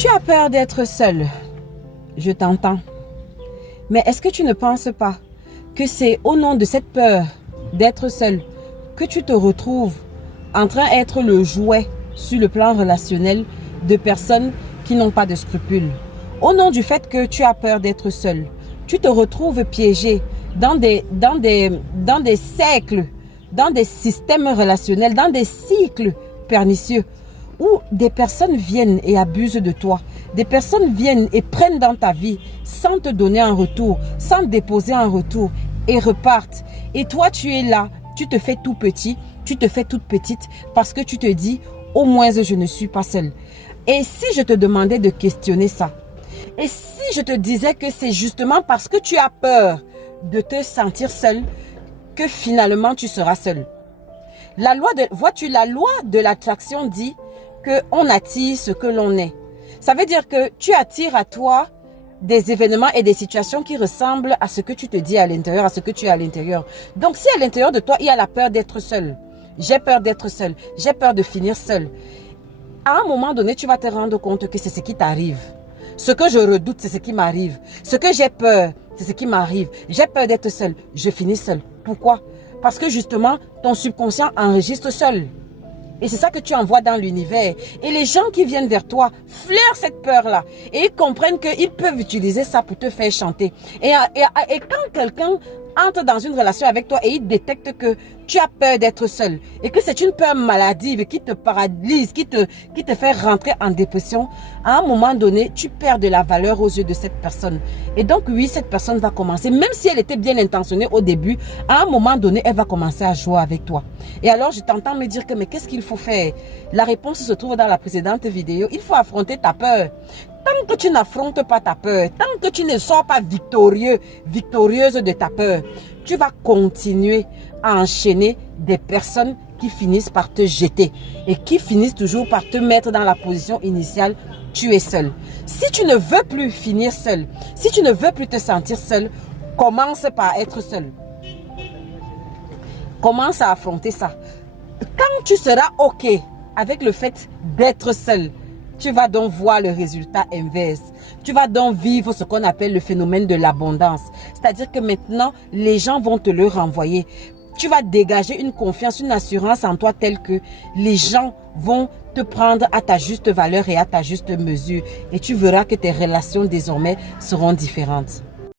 Tu as peur d'être seul. Je t'entends. Mais est-ce que tu ne penses pas que c'est au nom de cette peur d'être seul que tu te retrouves en train d'être le jouet sur le plan relationnel de personnes qui n'ont pas de scrupules? Au nom du fait que tu as peur d'être seul, tu te retrouves piégé dans des cercles, dans des systèmes relationnels, dans des cycles pernicieux où des personnes viennent et abusent de toi. Des personnes viennent et prennent dans ta vie sans te donner un retour, sans déposer un retour et repartent. Et toi, tu es là, tu te fais tout petit, tu te fais toute petite parce que tu te dis, au moins je ne suis pas seule. Et si je te demandais de questionner ça? Et si je te disais que c'est justement parce que tu as peur de te sentir seule que finalement tu seras seule? Vois-tu, la loi de l'attraction dit qu'on attire ce que l'on est. Ça veut dire que tu attires à toi des événements et des situations qui ressemblent à ce que tu te dis à l'intérieur, à ce que tu as à l'intérieur. Donc si à l'intérieur de toi, il y a la peur d'être seule, j'ai peur d'être seule, j'ai peur de finir seule, à un moment donné, tu vas te rendre compte que c'est ce qui t'arrive. Ce que je redoute, c'est ce qui m'arrive. Ce que j'ai peur, c'est ce qui m'arrive. J'ai peur d'être seule, je finis seule. Pourquoi? Parce que justement, ton subconscient enregistre seul. Et c'est ça que tu envoies dans l'univers. Et les gens qui viennent vers toi flairent cette peur-là. Et ils comprennent qu'ils peuvent utiliser ça pour te faire chanter. Et quand quelqu'un entre dans une relation avec toi et il détecte que tu as peur d'être seul et que c'est une peur maladive qui te paralyse, qui te fait rentrer en dépression, à un moment donné, tu perds de la valeur aux yeux de cette personne. Et donc oui, cette personne va commencer, même si elle était bien intentionnée au début, à un moment donné, elle va commencer à jouer avec toi. Et alors, je t'entends me dire que mais qu'est-ce qu'il faut faire? La réponse se trouve dans la précédente vidéo. Il faut affronter ta peur. Tant que tu n'affrontes pas ta peur, tant que tu ne sors pas victorieuse de ta peur, tu vas continuer à enchaîner des personnes qui finissent par te jeter et qui finissent toujours par te mettre dans la position initiale, tu es seul. Si tu ne veux plus finir seul, si tu ne veux plus te sentir seul, commence par être seul. Commence à affronter ça. Quand tu seras OK avec le fait d'être seul, tu vas donc voir le résultat inverse. Tu vas donc vivre ce qu'on appelle le phénomène de l'abondance. C'est-à-dire que maintenant, les gens vont te le renvoyer. Tu vas dégager une confiance, une assurance en toi telle que les gens vont te prendre à ta juste valeur et à ta juste mesure. Et tu verras que tes relations désormais seront différentes.